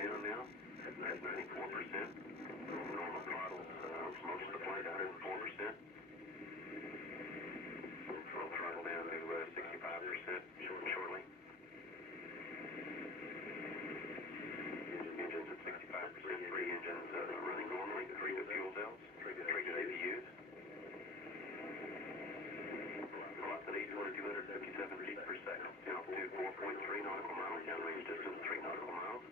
down now at 94%. Normal throttles, most of the flight 104%. Full throttle down to 65% shortly. Engines at 65%. 3 engines running normally. 3 good fuel cells. 3 good APUs. Velocity 2,257 feet per second. Altitude 4.3 nautical miles. Downrange distance 3 nautical miles.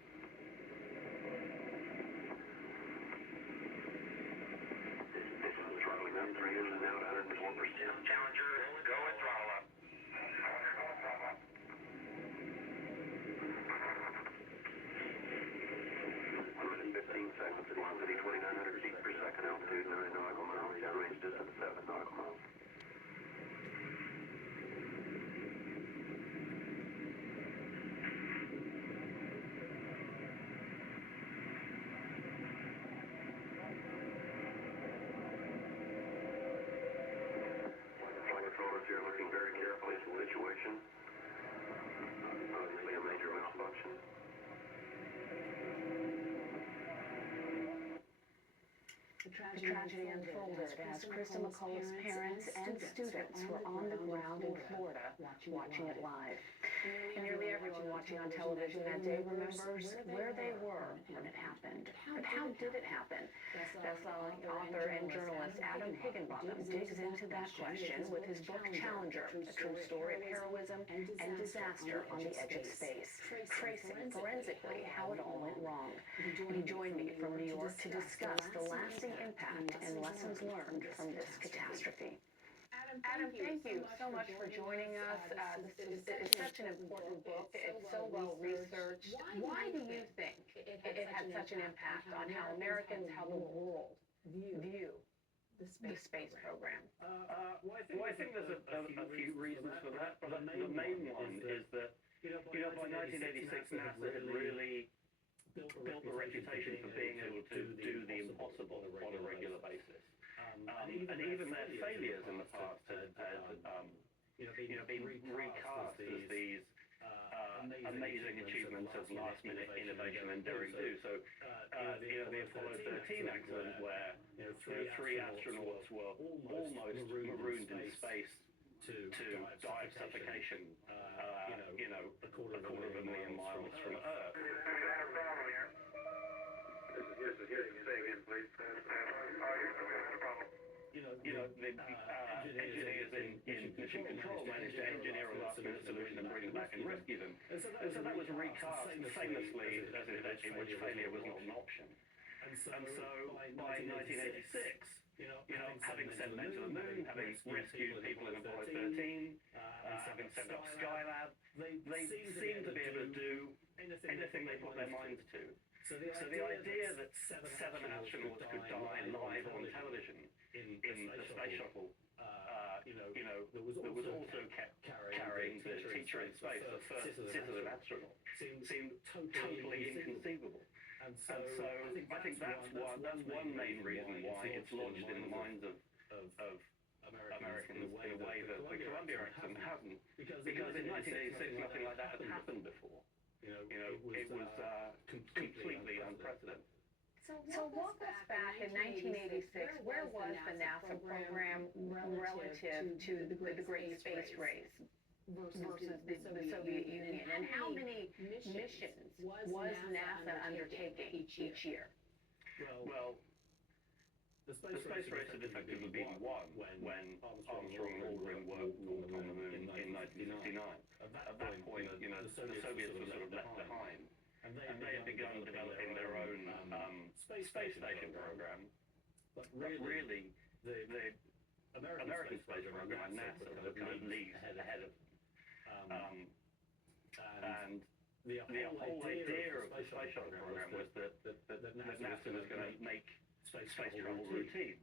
Throttling up. 3 engines now at 104%. Challenger, go and throttle up. 15 seconds. Velocity 2,900 feet per second. Altitude 9 nautical miles. Downrange distance 7 nautical miles. Flight controllers here looking very carefully at the situation. Obviously a major malfunction. The tragedy unfolded as Krista McCullough's parents and students were on the ground in Florida watching it live. And nearly everyone watching on television that day remembers where they were when it happened. But how did it happen? Best-selling author and journalist Adam Higginbotham digs into that question with his book Challenger, a true story of heroism and disaster on the edge of space, tracing forensically how it all went wrong. And he joined me from New York to discuss the lasting impact and lessons learned from this catastrophe. Adam, thank you so much for joining us. This is such an important book. It's so well researched. Why do you think it had such an impact on how Americans, how the world view the space program? Well, I think there's a few reasons for that. But the main one is that, by 1986, NASA had really built a reputation for being able to do the impossible on a regular basis. And even their failures in the past had been recast as these amazing achievements of last-minute innovation and daring do. So, the Apollo 13 accident, where 3 astronauts were almost marooned in space to die of suffocation, a quarter of a million miles from Earth. This is Houston. Say again, please. The engineers in mission control managed to engineer a last-minute solution and bring them back and rescue them. And so that was recast famously as an event in which failure was not an option. And so by 1986, having sent men to the moon, having rescued people in Apollo 13, having set up Skylab, they seemed to be able to do anything they put their minds to. So the idea that 7 astronauts could die live on television in the space shuttle, that was also kept carrying the teacher in space, the first citizen astronaut, seemed totally inconceivable. And so I think that's one main reason why it's lodged in the minds of Americans in a way that the Columbia accident hasn't. Because in 1986, nothing like that had happened before. It was completely unprecedented. So walk us back in 1986. Where was the NASA program relative to the Great Space Race versus the Soviet Union? And how many missions was NASA undertaking each year? Well, the space race had effectively been won when Armstrong and Aldrin were on the moon in 1969. At that point, the Soviets were sort of left behind. And they had begun developing their own space station program. But really, the American space program and NASA were kind of leagues ahead of them. And the whole idea of the space shuttle program was that NASA was going to make space travel routine.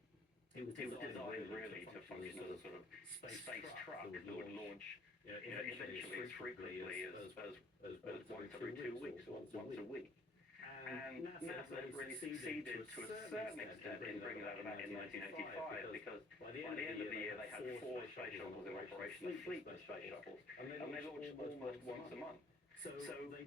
It was designed really to function as a sort of space truck that would launch eventually as frequently as once every 2 weeks or once a week. And NASA really succeeded to a certain extent in bringing that about in 1985, because by the end of the year they had 4 space shuttles in operation, a fleet of space shuttles, and they launched almost once a month. So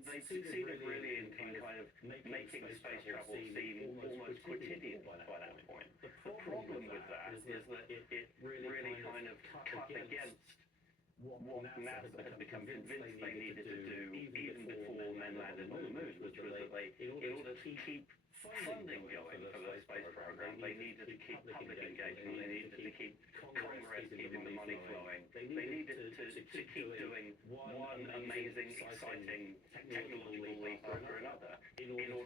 they succeeded really in kind of making space travel seem almost quotidian by that point. The problem with that is that it really kind of cut against what NASA had become convinced they needed to do even before men landed on the moon, which was that they, in order to keep funding going for the space program, they needed to keep public engagement, they needed to keep Congress keeping the money flowing, they needed to keep doing one amazing, exciting technological leap after another in order